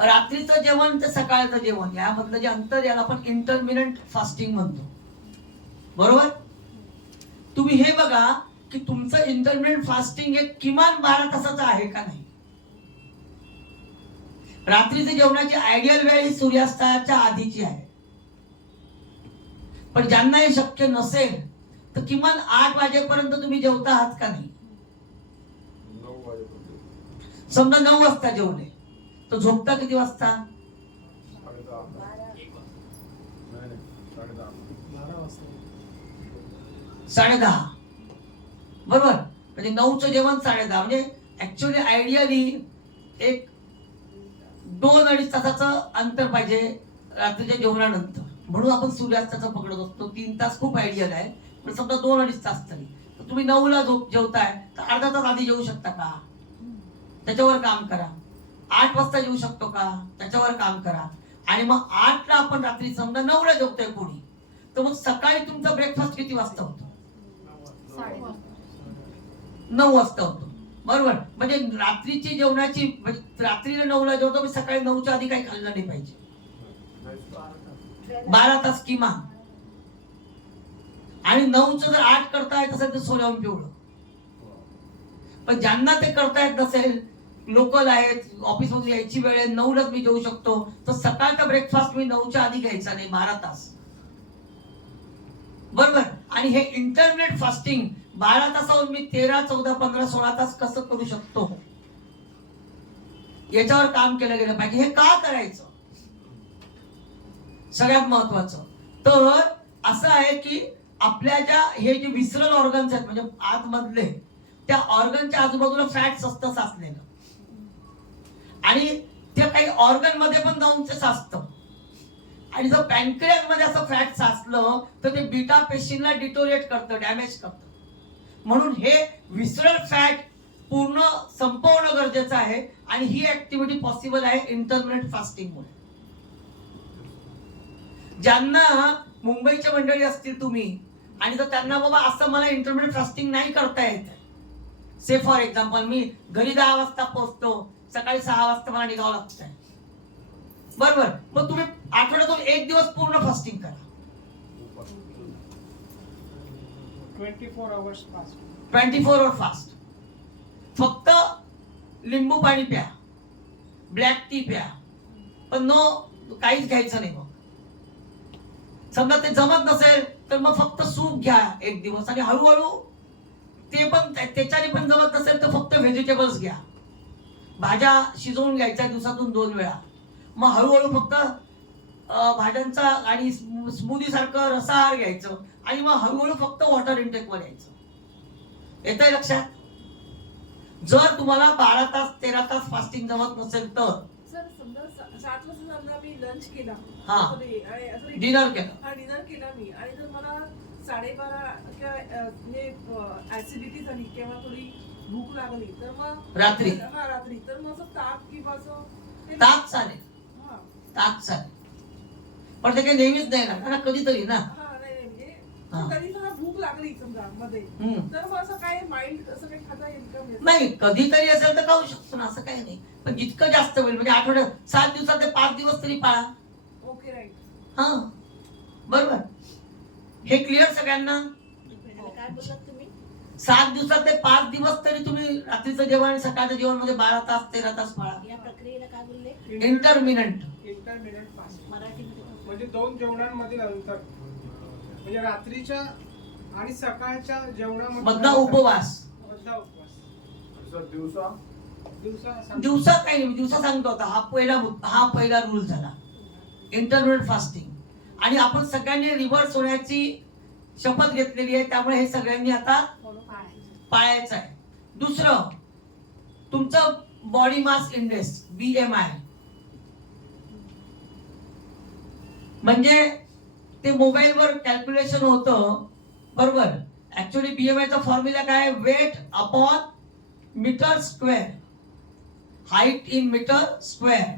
रात्रीचं जेवण ते सकाळचं जेवण. यामधलं जे अंतर याला आपण इंटरमिनंट फास्टिंग म्हणतो. बरोबर? तुम्ही हे बघा की तुमचं इंटरमिनंट फास्टिंग हे किमान बारा तासाचं आहे का नाही? रात्रीचे जेवणाची आयडियल वेळ ही सूर्यास्ताच्या आधीची आहे. पण ज्यांना हे शक्य नसेल तर किमान आठ वाजेपर्यंत तुम्ही जेवता आहात का नाही? समजा नऊ वाजता जेवले. तर झोपता किती वाजता? साडेदहा. साडे दहा बरोबर? म्हणजे नऊचं जेवण साडे दहा म्हणजे ऍक्च्युली आयडियली एक दोन अडीच तासाचं अंतर पाहिजे रात्रीच्या जेवणानंतर. म्हणून आपण सूर्यास्ताचं पकडत असतो. तीन तास खूप आयडियल आहे. पण समजा दोन अडीच तास तरी. तर तुम्ही नऊला झोप जेवताय तर अर्धा तास आधी जेवू शकता का? त्याच्यावर काम करा. आठ वाजता येऊ शकतो का? त्याच्यावर काम करा. आणि मग आठला आपण रात्री समजा नऊला जेवतोय कोणी तर मग सकाळी तुमचा ब्रेकफास्ट किती वाजता होतो? नऊ वाजता होतो. बरोबर? म्हणजे रात्रीची जेवणाची म्हणजे रात्रीला नऊला जेवतो सकाळी नऊच्या आधी काही खाल्लं नाही पाहिजे. बारा तास किमान आणि नऊचं जर आठ करता येत असेल तर सोन्याहून पिवळं. पण ज्यांना ते करता येत नसेल लोकल आहेत ऑफिस मधून यायची वेळ आहे नऊलाच मी जेवू शकतो. तर सकाळचा ब्रेकफास्ट मी नऊच्या आधी घ्यायचा नाही बारा तास. बरोबर? आणि हे इंटरनेट फास्टिंग बारा तासावर मी तेरा चौदा पंधरा सोळा तास कसं करू शकतो? याच्यावर काम केलं गेलं पाहिजे. हे का करायचं? सगळ्यात महत्वाचं. तर असं आहे की आपल्या ज्या हे जे विसरल ऑर्गन्स आहेत म्हणजे आतमधले त्या ऑर्गनच्या आजूबाजूला फॅट्स असतं साचलेलं. आणि ते काही ऑर्गनमध्ये पण जाऊन ते साचतं. आणि जर पॅनक्रियाजमध्ये असं फॅट साचलं तर ते बीटा पेशींना डिटोरेट करतं डॅमेज करतं. म्हणून हे विसरल फॅट पूर्ण संपवणं गरजेचं आहे आणि ही ऍक्टिव्हिटी पॉसिबल आहे इंटरमिडिएट फास्टिंगमुळे ज्यांना मुंबईच्या मंडळी असतील तुम्ही आणि जर त्यांना बाबा असं मला इंटरमिडिएट फास्टिंग नाही करता येत. से फॉर एक्झाम्पल मी घरी दहा वाजता पोहोचतो सकाळी सहा वाजता मला निघावं लागतंय. बरोबर. मग तुम्ही आठवड्यातून एक दिवस पूर्ण फास्टिंग करा. Twenty four hours fast twenty four hour fast फक्त लिंबू पाणी प्या. ब्लॅक टी प्या. पण नो काहीच घ्यायचं नाही मग. समजा ते जमत नसेल तर मग फक्त सूप घ्या एक दिवस. आणि हळूहळू ते पण त्या- त्याच्याने पण जमत नसेल तर फक्त व्हेजिटेबल्स घ्या. भाज्या शिजवून घ्यायच्या दिवसातून दोन वेळा. मग हळूहळू फक्त भाज्यांचा आणि स्मूदी सारखं रसाहार घ्यायचं आणि मग हळूहळू फक्त वॉटर इंटेक वर यायचं. येत आहे लक्षात? जर तुम्हाला बारा तास तेरा तास फास्टिंग जमत नसेल तर. सर समजा सा- सात वाजता समजा मी लंच केला. हा. Sorry, आणि असं डिनर केलं. हा डिनर केला मी. आणि जर मला साडेबारा किंवा म्हणजे ऍसिडिटी झाली किंवा थोडी भूक लागली तर मग रात्री. हा रात्री. तर मग असं ताक किंवा असं ते- ताक चालेल. हा. ताक चालेल. पण ते काही नेहमीच नाही ना कधीतरी ना. हा नाही नाही, म्हणजे. तरी भूक लागली समजा मध्ये हम्म. तर मग असं काय माइल्ड असं काही खाता येईल का म्हणजे? नाही. कधीतरी असेल तर खाऊ शकतो ना असं काही नाही. पण जितकं जास्त होईल म्हणजे आठवड्यात सात दिवसात ते पाच दिवस तरी पाळा. ओके राईट हा. बरोबर. हे क्लिअर सगळ्यांना? काय बोललात सात दिवसात ते पाच दिवस तरी तुम्ही रात्रीचं जेवण आणि सकाळचं जेवण म्हणजे बारा तास तेरा तास पाळा. या प्रक्रियेला काय बोलले? इंटरमिनंट इंटरमिडिएट फास्ट मराठीमध्ये म्हणजे दोन जेवणांमधील अंतर म्हणजे रात्रीच्या आणि सकाळच्या जेवणामध्ये मधला उपवास. मधला उपवास. सर दिवसा? दिवसा सांग- दिवसा काही नाही दिवसा सांगतो आता. हा पहिला हा पहिला रूल झाला. इंटरमिडिएट फास्टिंग आणि आपण सगळ्यांनी रिव्हर्स होण्याची शपथ घेतलेली आहे. त्यामुळे हे सगळ्यांनी आता पाळायचं आहे. दुसरं तुमचं body mass index B M I म्हणजे ते मोबाईलवर कॅल्क्युलेशन होतं बरोबर? ऍक्च्युली बीएमआयचा फॉर्म्युला काय weight upon metre square height in metre square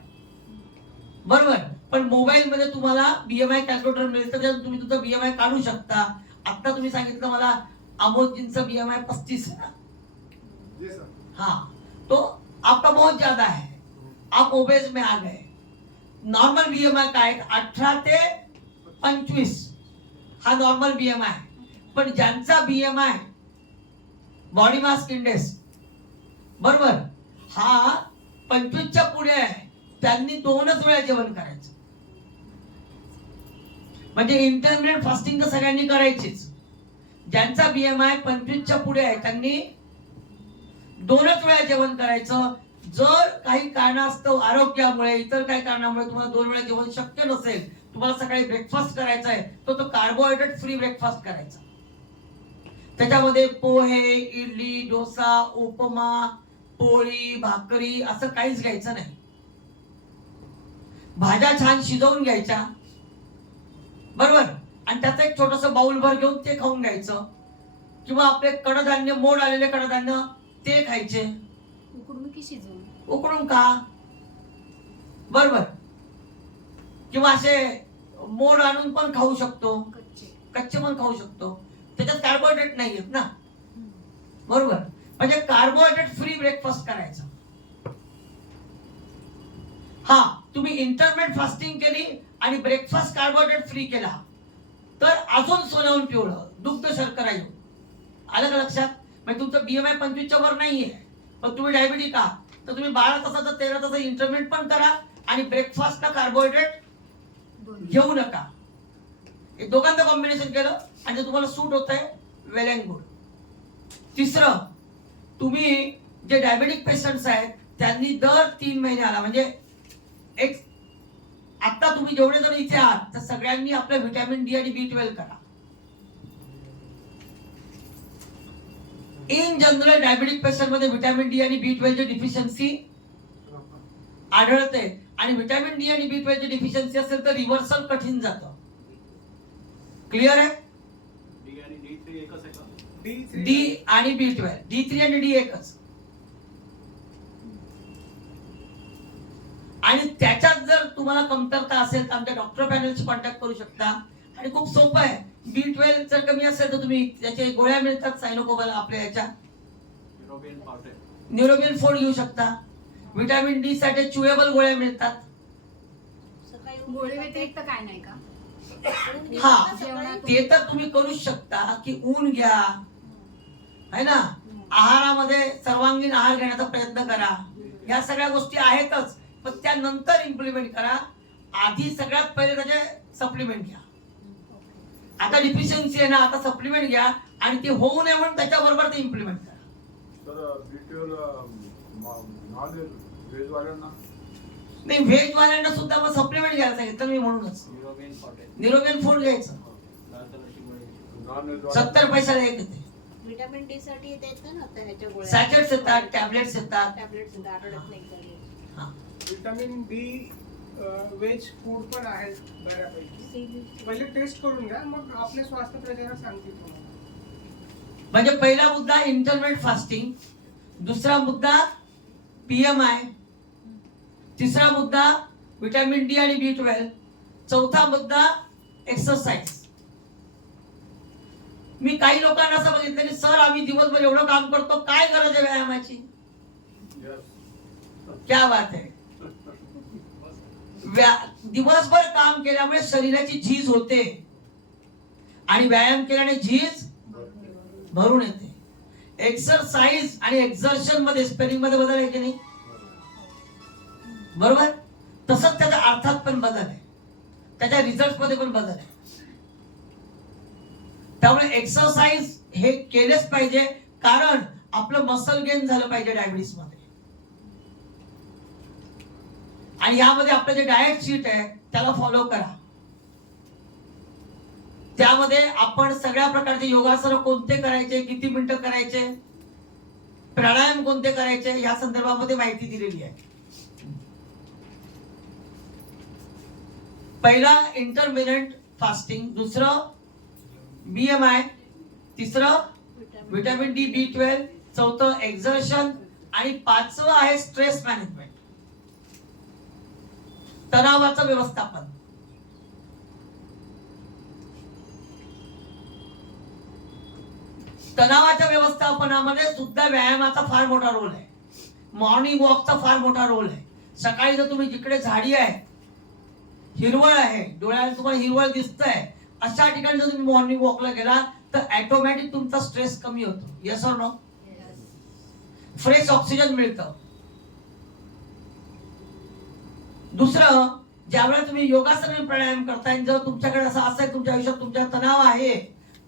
बरोबर? पण मोबाईल मध्ये तुम्हाला बीएमआय कॅल्क्युलेटर मिळतं त्यातून तुम्ही तुमचं बीएमआय काढू शकता. आता तुम्ही सांगितलं मला अमोदजींचा बीएमआय पस्तीस है ना? हाँ. तो आपका बहुत ज्यादा है आप ओबेज में आ गए. नॉर्मल बीएमआय काय अठरा ते पंचवीस. हा नॉर्मल बीएमआय पण ज्यांचा बीएमआय बॉडी मास इंडेक्स बरोबर? हा पंचवीसच्या पुढे आहे. त्यांनी दोनच वेळा जेवण करायचं. म्हणजे इंटरमिडिएट फास्टिंग तर सगळ्यांनी करायचीच. ज्यांचा बीएमआय पंचवीसच्या पुढे आहे त्यांनी दोनच वेळा जेवण करायचं. जर काही कारणास्तव आरोग्यामुळे इतर काही कारणामुळे तुम्हाला दोन वेळा जेवण शक्य नसेल तुम्हाला सकाळी ब्रेकफास्ट करायचा आहे तर तो कार्बोहायड्रेट फ्री ब्रेकफास्ट करायचा. त्याच्यामध्ये पोहे इडली डोसा उपमा पोळी भाकरी असं काहीच घ्यायचं नाही. भाज्या छान शिजवून घ्यायच्या. बरोबर? आणि त्याचं एक छोटस बाउल भर घेऊन ते खाऊन घ्यायचं. किंवा आपले कडधान्य मोड आलेले कडधान्य ते खायचे. उकडून की शिजवून? उकडून का बरोबर. किंवा असे मोड आणून पण खाऊ शकतो. कच्चे. कच्चे पण खाऊ शकतो. त्याच्यात कार्बोहायड्रेट नाही आहेत ना बरोबर. म्हणजे कार्बोहायड्रेट फ्री ब्रेकफास्ट करायचा. हा तुम्ही इंटरमेट फास्टिंग केली आणि ब्रेकफास्ट कार्बोहायड्रेट फ्री केला. तर अजून सोन्याहून पिवळं. दुग्ध शर्करा येऊ. आलं का लक्षात? म्हणजे तुमचं बीएमआय पंचवीसच्या वर नाहीये. पण तुम्ही डायबिटिक आहात. तर तुम्ही बारा तासाचं तेरा तासाचं इंटरमिट पण करा आणि ब्रेकफास्टला कार्बोहायड्रेट घेऊ नका. हे दोघांचं कॉम्बिनेशन केलं आणि तुम्हाला सूट होत आहे वेल अँड गुड तिसरं तुम्ही जे डायबेटिक पेशंट्स आहेत त्यांनी दर तीन महिन्याला म्हणजे तुम्ही जेवढे जण इथे आहात तर सगळ्यांनी आपलं व्हिटॅमिन डी आणि बी ट्वेल्व करा. इन जनरल डायबेटिक पेशंटमध्ये व्हिटॅमिन डी आणि बी ट्वेल्व ची डिफिशियन्सी आढळते. आणि व्हिटॅमिन डी आणि बी ट्वेल्व ची डिफिशियन्सी असेल तर रिव्हर्सल कठीण जातं. क्लिअर आहे? डी डी आणि बी ट्वेल्व डी थ्री आणि डी एकच. आणि त्याच्यात जर तुम्हाला कमतरता असेल तर आमच्या डॉक्टर पॅनलशी कॉन्टॅक्ट करू शकता. आणि खूप सोपं आहे. बी ट्वेल्व जर कमी असेल तर तुम्ही त्याचे गोळ्या मिळतात सायनोकोबाल आपल्या याच्या. न्यूरोबियन फोड घेऊ शकता. व्हिटॅमिन डी साठी च्युएबल गोळ्या मिळतात. गोळी व्यतिरिक्त काय नाही का? हा. ते तर तुम्ही करू शकता की ऊन घ्या. है ना? आहारामध्ये सर्वांगीण आहार घेण्याचा प्रयत्न करा. या सगळ्या गोष्टी आहेतच. पण त्यानंतर इम्प्लिमेंट करा. आधी सगळ्यात पहिले त्याचे सप्लिमेंट घ्या. आता डिफिशियन्सी आहे ना आता सप्लिमेंट घ्या. आणि ते होऊ नये म्हणून त्याच्याबरोबर ते इम्प्लिमेंट करा. नाही व्हेज वाल्यांना सुद्धा मग सप्लिमेंट घ्यायला सांगितलं. मी म्हणूनच. निरोगेन फूड घ्यायचं. सत्तर पैशाला एक येते. व्हिटॅमिन डी साठी येतात ना आता ह्याच्या गोळ्या. सॅचेट्स येतात टॅबलेट्स येतात टॅबलेट सुद्धा आठवड्यात नाही चालू. हा. विटामिन बी वेज फूड पण आहेत बऱ्यापैकी. पहिले टेस्ट करून घ्या मग आपले स्वास्थ्य प्रचारक सांगतील तुम्हाला. म्हणजे पहिला मुद्दा इंटरनेट फास्टिंग दुसरा मुद्दा पीएमआय तिसरा मुद्दा विटॅमिन डी आणि बी ट्वेल्व चौथा मुद्दा एक्सरसाइज मी काही लोकांना असं बघितलं की सर आम्ही दिवसभर एवढं काम करतो काय गरज आहे व्यायामाची? क्या बात आहे. दिवसभर काम केल्यामुळे शरीराची झीज होते. आणि व्यायाम केल्याने झीज भरून येते. एक्सरसाइज आणि एक्झर्शनमध्ये स्पेलिंगमध्ये बदल आहे की नाही? बरोबर? तसंच त्याच्या अर्थात पण बदल आहे. त्याच्या रिझल्टमध्ये पण बदल आहे. त्यामुळे एक्सरसाइज हे केलेच पाहिजे. कारण आपलं मसल गेन झालं पाहिजे डायबिटीसमध्ये. आणि यामध्ये आपलं जे डायट शीट आहे त्याला फॉलो करा. त्यामध्ये आपण सगळ्या प्रकारचे योगासन कोणते करायचे किती मिनिटं करायचे प्राणायाम कोणते करायचे या संदर्भामध्ये माहिती दिलेली आहे. पहिला इंटरमिडियंट फास्टिंग दुसरं बी एम आय तिसरं व्हिटॅमिन डी बी ट्वेल्व चौथं एक्झर्शन आणि पाचवं आहे स्ट्रेस मॅनेजमेंट तणावाचं व्यवस्थापन. तणावाच्या व्यवस्थापनामध्ये सुद्धा व्यायामाचा फार मोठा रोल आहे. मॉर्निंग वॉकचा फार मोठा रोल आहे. सकाळी जर तुम्ही जिकडे झाडी आहे हिरवळ आहे डोळ्याला तुम्हाला हिरवळ दिसतंय अशा ठिकाणी जर तुम्ही मॉर्निंग वॉकला गेला तर ऑटोमॅटिक तुमचा स्ट्रेस कमी होतो. येस और नो फ्रेश ऑक्सिजन मिळतं. दुसरं ज्यावेळेला तुम्ही योगासन प्राणायाम करताय जर तुमच्याकडे असं असेल तुमच्या आयुष्यात तुमच्या तणाव आहे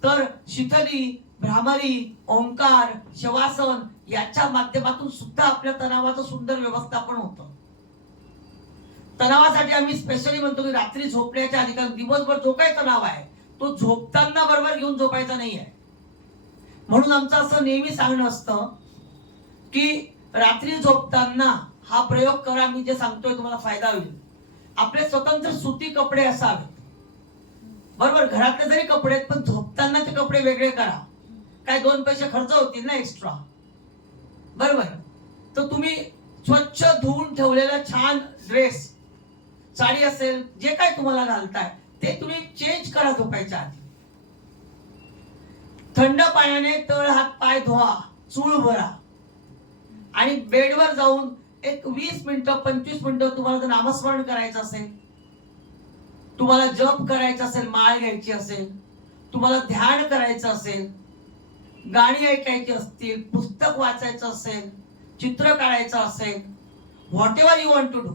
तर शिथली भ्रामरी ओंकार शवासन याच्या माध्यमातून सुद्धा आपल्या तणावाचं सुंदर व्यवस्थापन होतं. तणावासाठी आम्ही स्पेशली म्हणतो की रात्री झोपण्याच्या आधी कारण दिवसभर जो काही तणाव आहे तो झोपताना बरोबर घेऊन झोपायचा नाही आहे. म्हणून आमचं असं नेहमी सांगणं असतं की रात्री झोपताना हा प्रयोग करा मी जे सांगतोय तुम्हाला फायदा होईल. आपले स्वतंत्र सुती कपडे असावेत. बरोबर घरातले जरी कपडे आहेत पण झोपतानाचे कपडे वेगळे करा. काय दोन पैसे खर्च होतील ना एक्स्ट्रा बरोबर? तर तुम्ही स्वच्छ धुवून ठेवलेला छान ड्रेस साडी असेल जे काय तुम्हाला घालताय ते तुम्ही चेंज करा झोपायच्या आधी. थंड पाण्याने तळ हात पाय धुवा चूळ भरा. आणि बेडवर जाऊन एक वीस मिनिटं पंचवीस मिनिटं तुम्हाला जर नामस्मरण करायचं असेल तुम्हाला जप करायचं असेल माळ घ्यायची असेल तुम्हाला ध्यान करायचं असेल गाणी ऐकायची असतील पुस्तक वाचायचं असेल चित्र काढायचं असेल whatever you want to do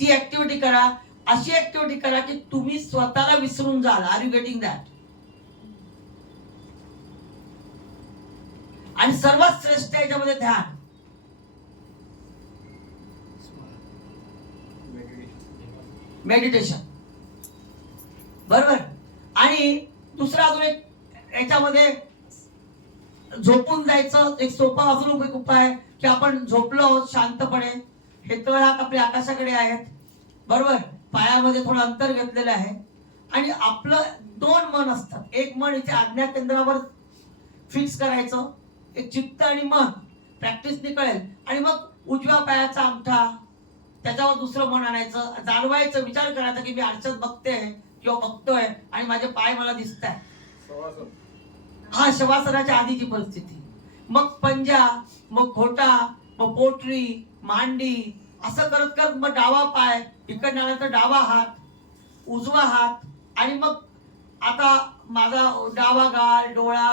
ती ऍक्टिव्हिटी करा. अशी ऍक्टिव्हिटी करा की तुम्ही स्वतःला विसरून जाल. आर यू गेटिंग दॅट आणि सर्वात श्रेष्ठ याच्यामध्ये ध्यान. मेडिटेशन बरोबर? आणि दुसरा अजून एक याच्यामध्ये झोपून जायचं एक सोपा अजून एक उपाय की आपण झोपलो आहोत शांतपणे. हे तळ हात आपल्या आकाशाकडे आहेत. बरोबर? पायामध्ये थोडं अंतर घेतलेलं आहे. आणि आपलं दोन मन असतात. एक मन इथे आज्ञा केंद्रावर फिक्स करायचं. एक चित्त आणि मन. प्रॅक्टिसने कळेल. आणि मग उजव्या पायाचा अंगठा त्याच्यावर दुसरं मन आणायचं जाणवायचं विचार करायचा की मी आरशात बघते किंवा बघतोय आणि माझे पाय मला दिसत आहे हा शवासनाच्या आधीची परिस्थिती. मग पंजा मग घोटा मग पोटरी मांडी असं करत करत मग डावा पाय इकडनं तर डावा हात उजवा हात आणि मग आता माझा डावा गाल डोळा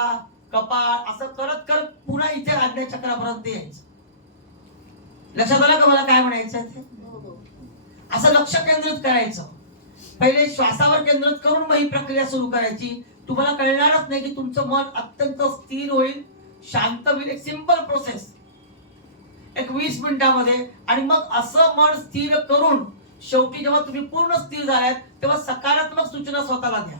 कपाळ असं करत करत पुन्हा इथे आज्ञाचक्रापर्यंत यायचं. लक्षात आलं का मला काय म्हणायचं ते? असं लक्ष केंद्रित करायचं. पहिले श्वासावर केंद्रित करून मग ही प्रक्रिया सुरू करायची. तुम्हाला कळणारच नाही की तुमचं मन अत्यंत स्थिर होईल. शांत होईल. एक सिंपल प्रोसेस एक वीस मिनिटामध्ये. आणि मग असं मन स्थिर करून शेवटी जेव्हा तुम्ही पूर्ण स्थिर झालात तेव्हा सकारात्मक सूचना स्वतःला द्या.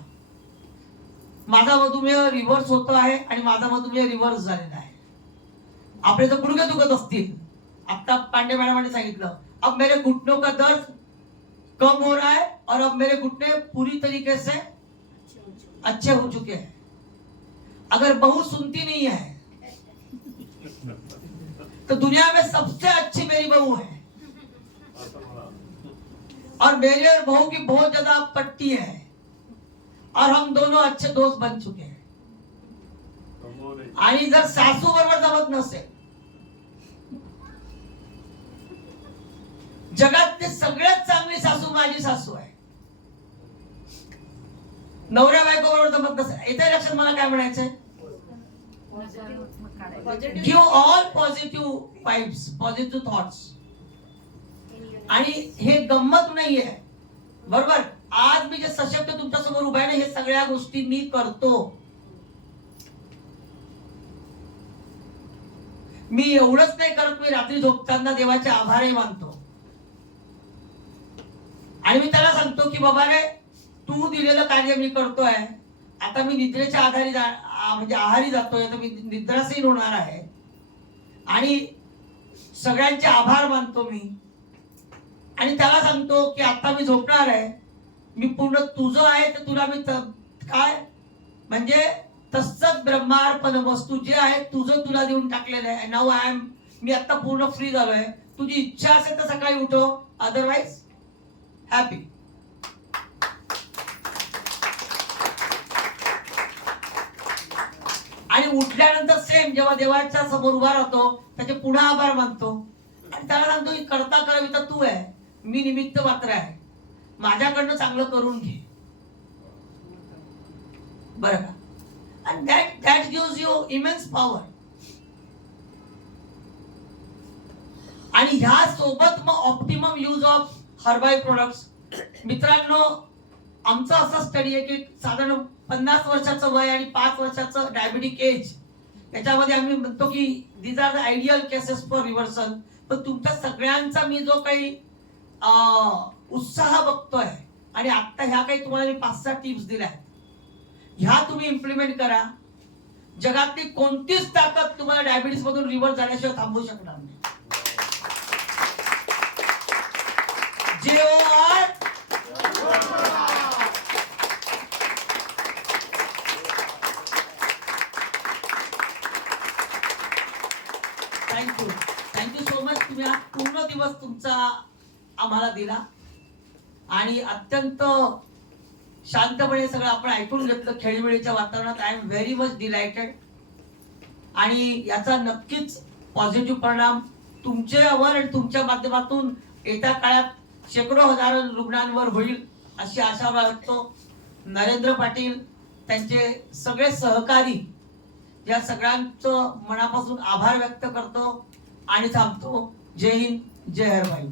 माझा मधुमेह रिव्हर्स होतो आहे आणि माझा मधुमेह रिव्हर्स झालेला आहे. आपले तर गुडघे दुखत असतील. आता पांडे मॅडमांनी सांगितलं अब मेरे घुटनों का दर्द कम हो रहा है और अब मेरे घुटने पूरी तरीके से अच्छे हो चुके हैं। अगर बहू सुनती नहीं है तो दुनिया में सबसे अच्छी मेरी बहू है। और मेरे और बहू की बहुत ज़्यादा पट्टी है। और हम दोनों अच्छे दोस्त बन चुके हैं। आणि जर सासू बरोबर जमत नसेल जगातली सगळ्यात चांगली सासू माझी सासू आहे. नवऱ्या बायको बरोबर नसेल येते लक्षात मला काय म्हणायचंय? Give all positive vibes positive thoughts आणि हे गंमत नाहीये. बरोबर? आज मी जे सशक्त तुमच्यासमोर उभा आहे ना हे सगळ्या गोष्टी मी करतो. मी एवढंच नाही करत मी रात्री झोपताना देवाचे आभारही मानतो. आणि मी त्याला सांगतो की बाबा रे तू दिलेलं कार्य मी करतोय. आता मी निद्रेच्या आधारी जा म्हणजे आहारी जातोय तर मी निद्रासीन होणार आहे. आणि सगळ्यांचे आभार मानतो मी. आणि त्याला सांगतो की आता मी झोपणार आहे. मी पूर्ण तुझं आहे तर तुला मी काय? म्हणजे तसंच ब्रह्मार्पण वस्तू जे आहे तुझं तुला देऊन टाकलेलं आहे. नाव आय एम मी आता पूर्ण फ्री झालोय. तुझी इच्छा असेल तर सकाळी उठो. अदरवाईज हॅपी आणि उठल्यानंतर सेम जेव्हा देवाच्या समोर उभा राहतो त्याचे पुन्हा आभार मानतो. आणि त्याला सांगतो की करता करविता तू आहे. मी निमित्त मात्र आहे. माझ्याकडनं चांगलं करून घे. बर का? आणि that that gives you immense power आणि ह्या सोबत मग optimum use of herbal products मित्रांनो आमचा असा स्टडी आहे की साधारण पन्नास वर्षाचं वय आणि पाच वर्षाचं डायबिटिक एज त्याच्यामध्ये आम्ही म्हणतो की these are the ideal cases for reversal पण तुमच्या सगळ्यांचा मी जो काही उत्साह बघतोय आणि आता ह्या काही तुम्हाला मी पाच सहा टिप्स दिल्या आहेत. ह्या तुम्ही इम्प्लिमेंट करा. जगातली कोणतीच ताकद तुम्हाला डायबिटीस मधून रिव्हर्स झाल्याशिवाय थांबवू शकणार नाही जे ओ R thank you thank you so much तुम्ही हा पूर्ण दिवस तुमचा आम्हाला दिला. आणि अत्यंत शांतपणे सगळं आपण ऐकून घेतलं खेळीमेळीच्या वातावरणात. I am very much delighted आणि याचा नक्कीच पॉझिटिव्ह परिणाम तुमच्यावर आणि तुमच्या माध्यमातून येत्या काळात शेकडो हजारो रुग्णांवर होईल अशी आशा बाळगतो. नरेंद्र पाटील त्यांचे सगळे सहकारी या सगळ्यांचं मनापासून आभार व्यक्त करतो आणि थांबतो. जय हिंद जय हरभाई